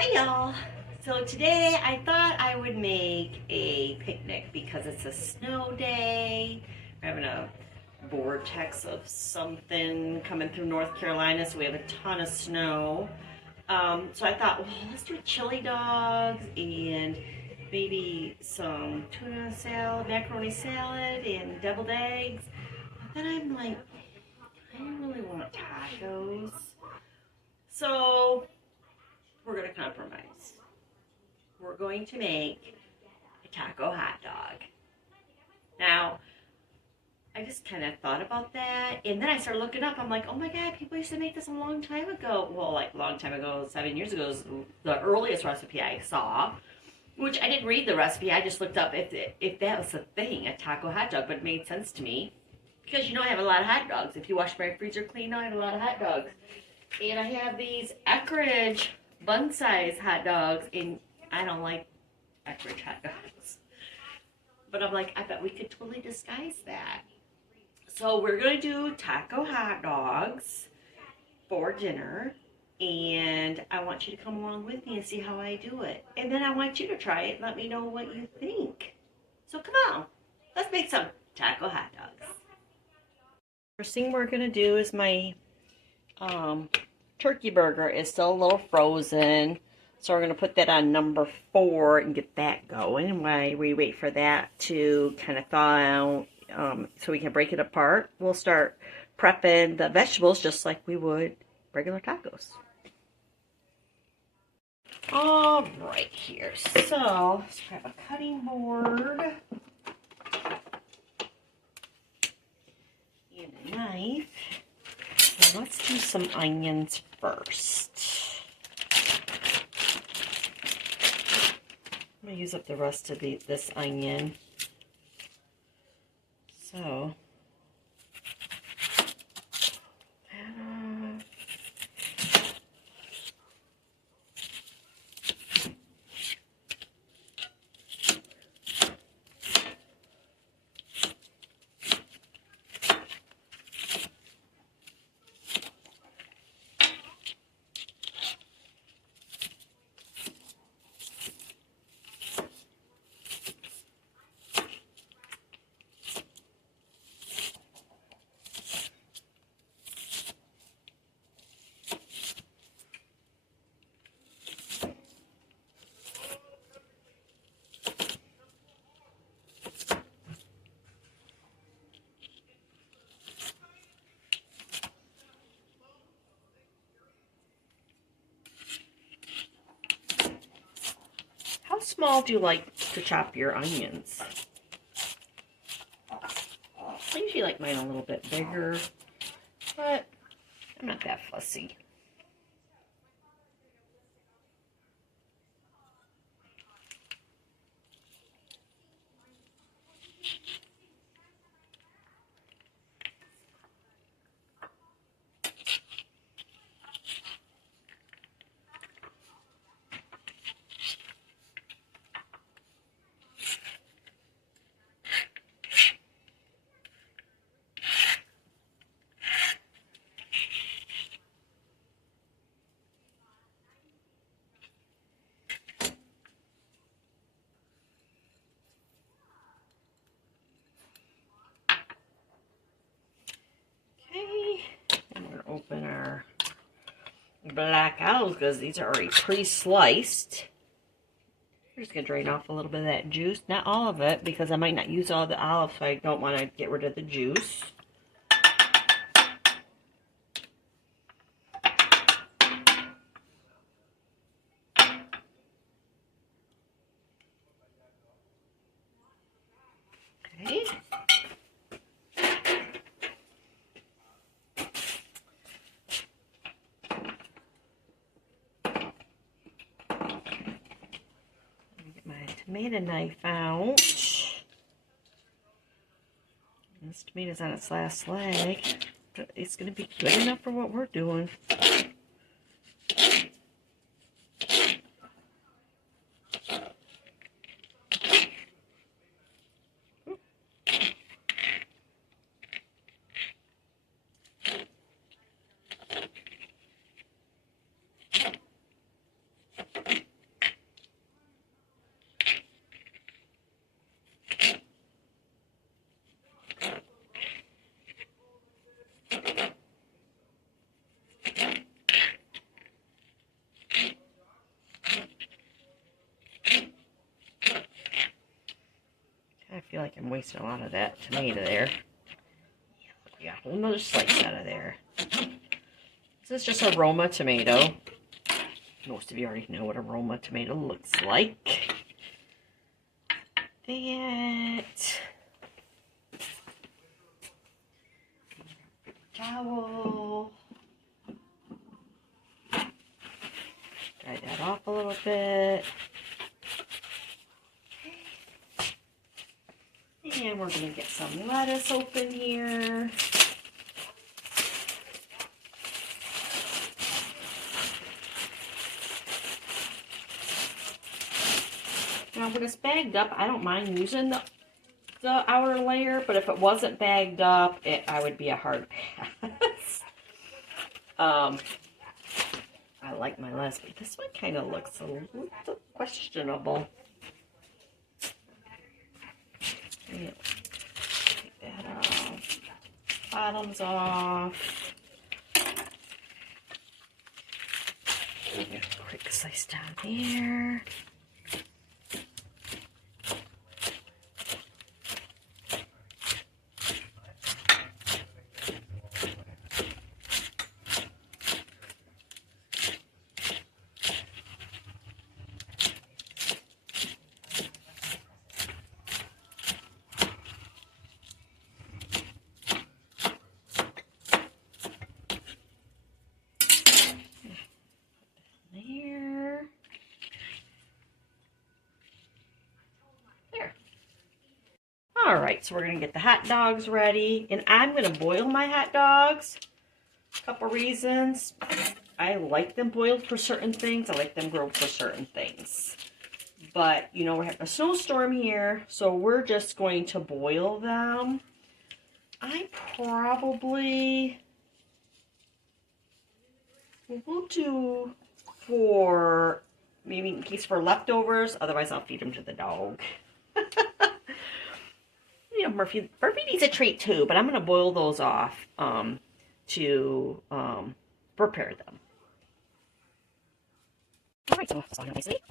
Hi y'all. So today I thought I would make a picnic because it's a snow day. We're having a vortex of something coming through North Carolina, so we have a ton of snow. So I thought, well, let's do chili dogs and maybe some tuna salad, macaroni salad, and deviled eggs. But then I'm like, I don't really want tacos. So we're going to compromise. We're going to make a taco hot dog. Now, I just kind of thought about that, and then I started looking up. I'm like, oh my god, people used to make this a long time ago. Well, like a long time ago, 7 years ago is the earliest recipe I saw, which I didn't read the recipe. I just looked up if that was a thing, a taco hot dog, but it made sense to me. Because I have a lot of hot dogs. If you wash my freezer clean, I have a lot of hot dogs. And I have these Eckrich bun-size hot dogs, and I don't like Eckrich hot dogs. But I'm like, I bet we could totally disguise that. So we're going to do taco hot dogs for dinner. And I want you to come along with me and see how I do it. And then I want you to try it and let me know what you think. So come on, let's make some taco hot dogs. First thing we're going to do is my turkey burger is still a little frozen. So we're going to put that on number 4 and get that going. And while we wait for that to kind of thaw out so we can break it apart, we'll start prepping the vegetables just like we would regular tacos. All right, here. So let's grab a cutting board and a knife. And let's do some onions first. I'm going to use up the rest of this onion. So, how small do you like to chop your onions? I usually like mine a little bit bigger, but I'm not that fussy. Open our black olives because these are already pre-sliced. We're just going to drain off a little bit of that juice. Not all of it because I might not use all the olives, so I don't want to get rid of the juice. Okay. Tomato knife out. This tomato's on its last leg, but it's going to be good enough for what we're doing. feel like I'm wasting a lot of that tomato there. Yeah, another slice out of there. This is just aroma tomato. Most of you already know what aroma tomato looks like. That. Towel. Dry that off a little bit. And we're going to get some lettuce open here. Now when it's bagged up, I don't mind using the outer layer, but if it wasn't bagged up, I would be a hard pass. I like my lettuce, but this one kind of looks a little questionable. Yeah. Take that off. Bottoms off. Quick slice down there. Alright, so we're going to get the hot dogs ready. And I'm going to boil my hot dogs. A couple reasons. I like them boiled for certain things. I like them grilled for certain things. But, you know, we're having a snowstorm here, so we're just going to boil them. I probably will do for, maybe in case for leftovers. Otherwise, I'll feed them to the dog. You know, Murphy needs a treat too, but I'm going to boil those off to prepare them. All right, so it's on nicely.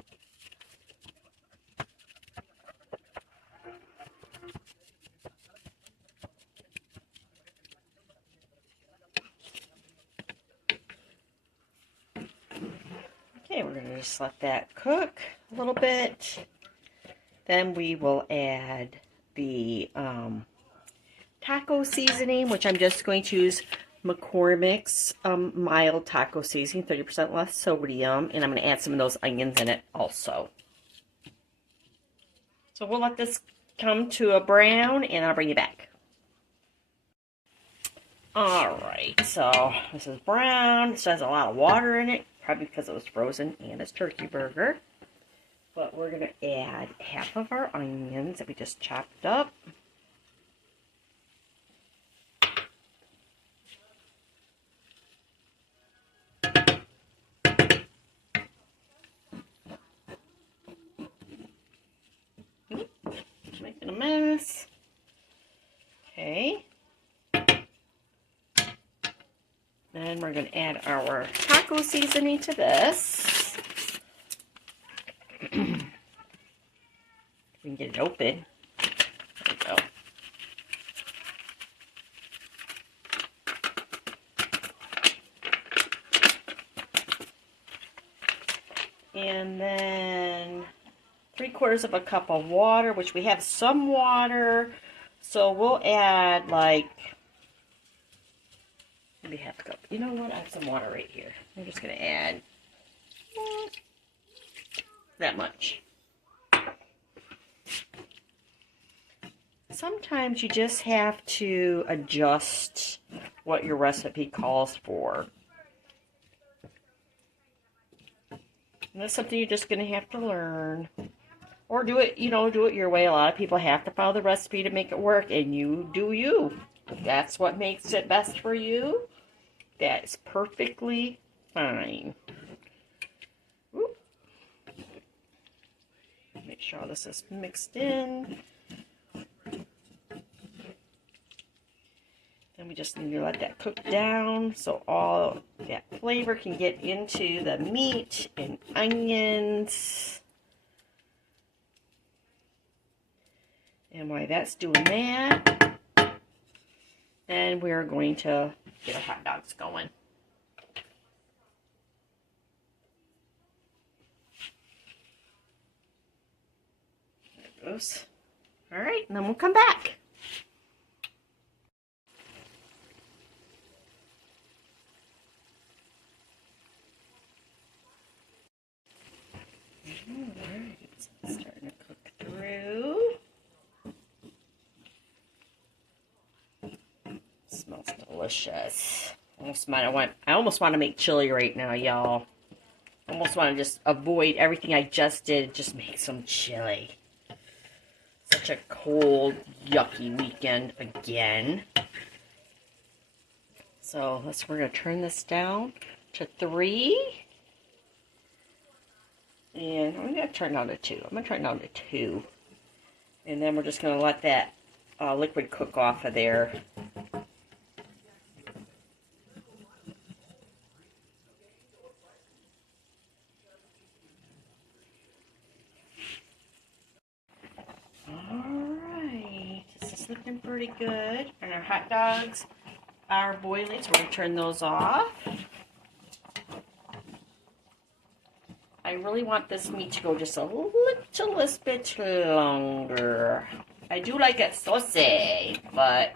Okay, we're going to just let that cook a little bit. Then we will add the taco seasoning, which I'm just going to use McCormick's mild taco seasoning, 30% less sodium, and I'm going to add some of those onions in it also. So we'll let this come to a brown, and I'll bring you back. Alright, so this is brown. This has a lot of water in it, probably because it was frozen, and it's turkey burger. But we're going to add half of our onions that we just chopped up. Making a mess. Okay. Then we're going to add our taco seasoning to this. We can get it open. There we go. And then 3/4 of a cup of water, which we have some water. So we'll add like maybe half a cup. You know what? I have some water right here. I'm just going to add that much. Sometimes you just have to adjust what your recipe calls for. And that's something you're just going to have to learn. Or do it, you know, do it your way. A lot of people have to follow the recipe to make it work, and you do you. If that's what makes it best for you, that is perfectly fine. Oop. Make sure all this is mixed in. Then we just need to let that cook down so all that flavor can get into the meat and onions. And while that's doing that, then we're going to get our hot dogs going. There it goes. All right, and then we'll come back. Alright, so it's starting to cook through. Smells delicious. I almost want to make chili right now, y'all. I almost want to just avoid everything I just did, just make some chili. Such a cold, yucky weekend again. So we're gonna turn this down to 3. And I'm going to turn it down to 2. I'm going to turn it down to 2. And then we're just going to let that liquid cook off of there. Alright, this is looking pretty good. And our hot dogs are boiling, so we're going to turn those off. I really want this meat to go just a little bit longer. I do like it saucy, but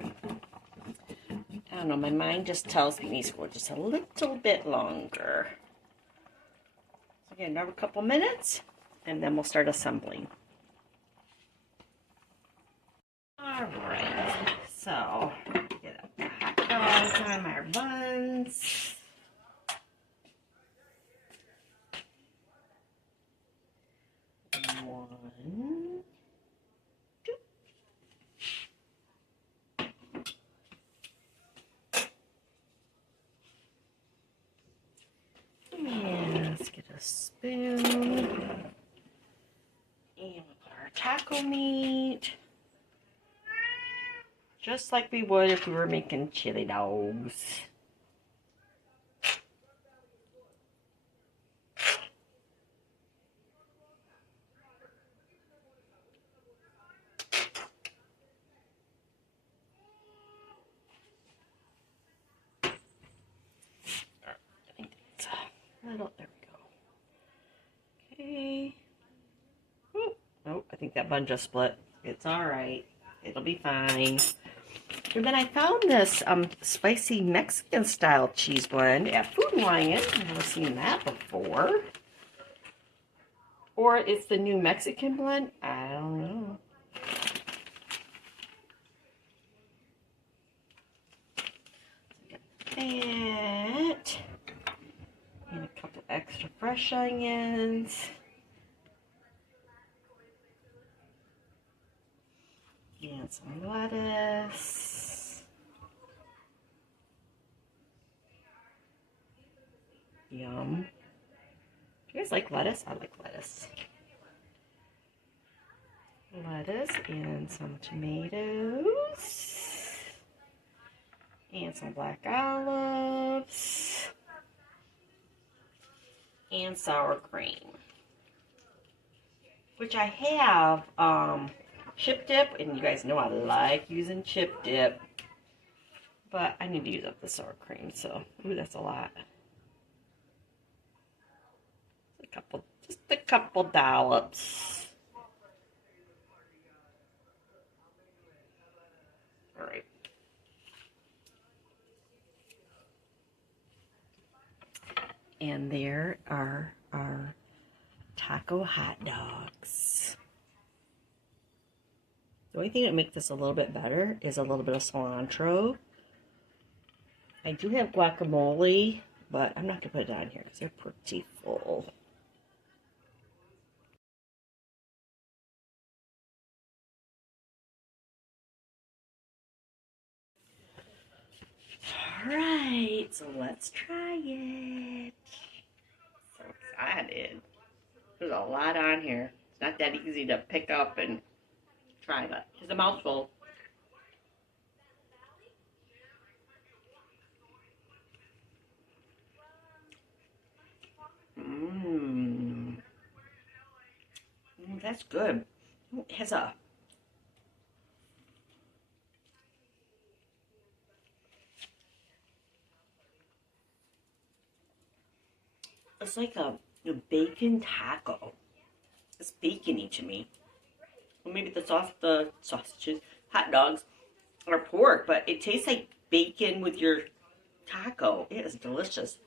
I don't know, my mind just tells me it needs to go just a little bit longer. So again, another couple minutes, and then we'll start assembling. Alright, so get the hot dogs on our buns. One, 2. And let's get a spoon. And we'll put our taco meat. Just like we would if we were making chili dogs. There we go. Okay. Ooh, oh, I think that bun just split. It's alright. It'll be fine. And then I found this spicy Mexican style cheese blend at Food Lion. I've never seen that before. Or it's the new Mexican blend. I don't know. That. And a couple extra fresh onions. And some lettuce. Yum. Do you guys like lettuce? I like lettuce. Lettuce and some tomatoes. And some black olives. And sour cream. Which I have chip dip, and you guys know I like using chip dip. But I need to use up the sour cream, so ooh, that's a lot. Just a couple dollops. All right. And there are our taco hot dogs. The only thing that makes this a little bit better is a little bit of cilantro. I do have guacamole, but I'm not going to put it on here because they're pretty full. Alright, so let's try it. So excited. There's a lot on here. It's not that easy to pick up and try, but it's a mouthful. Mmm. That's good. It has a It's like a bacon taco. It's bacony to me. Or maybe the sausages, hot dogs, or pork, but it tastes like bacon with your taco. It is delicious.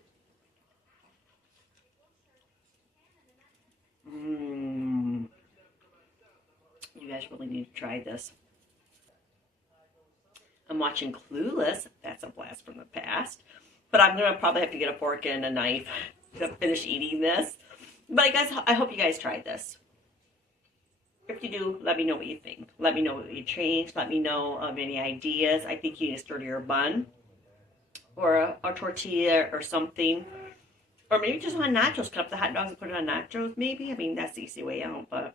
Mmm. You guys really need to try this. I'm watching Clueless. That's a blast from the past. But I'm going to probably have to get a fork and a knife to finish eating this. But guys, I hope you guys tried this. If you do, let me know what you think. Let me know what you changed. Let me know of any ideas. I think you need a sturdier bun or a tortilla or something. Or maybe just on nachos. Cut up the hot dogs and put it on nachos, maybe. I mean, that's the easy way out, but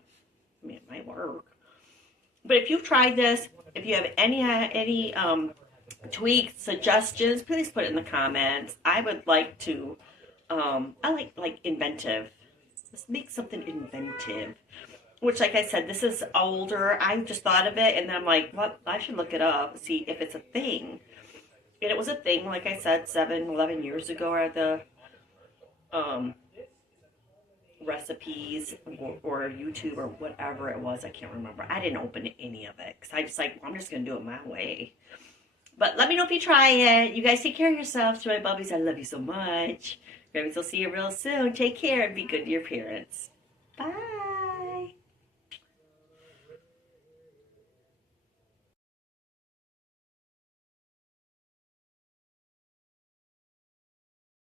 I mean, it might work. But if you've tried this, if you have any tweaks, suggestions, please put it in the comments. I would like to, I like inventive. Let's make something inventive. Which, like I said, this is older. I just thought of it, and then I'm like, what? I should look it up, see if it's a thing. And it was a thing, like I said, 11 years ago at the recipes or YouTube or whatever it was. I can't remember. I didn't open any of it because I just like, I'm just going to do it my way. But let me know if you try it. You guys take care of yourselves. To my bubbies, I love you so much. Babies, I'll see you real soon. Take care and be good to your parents. Bye.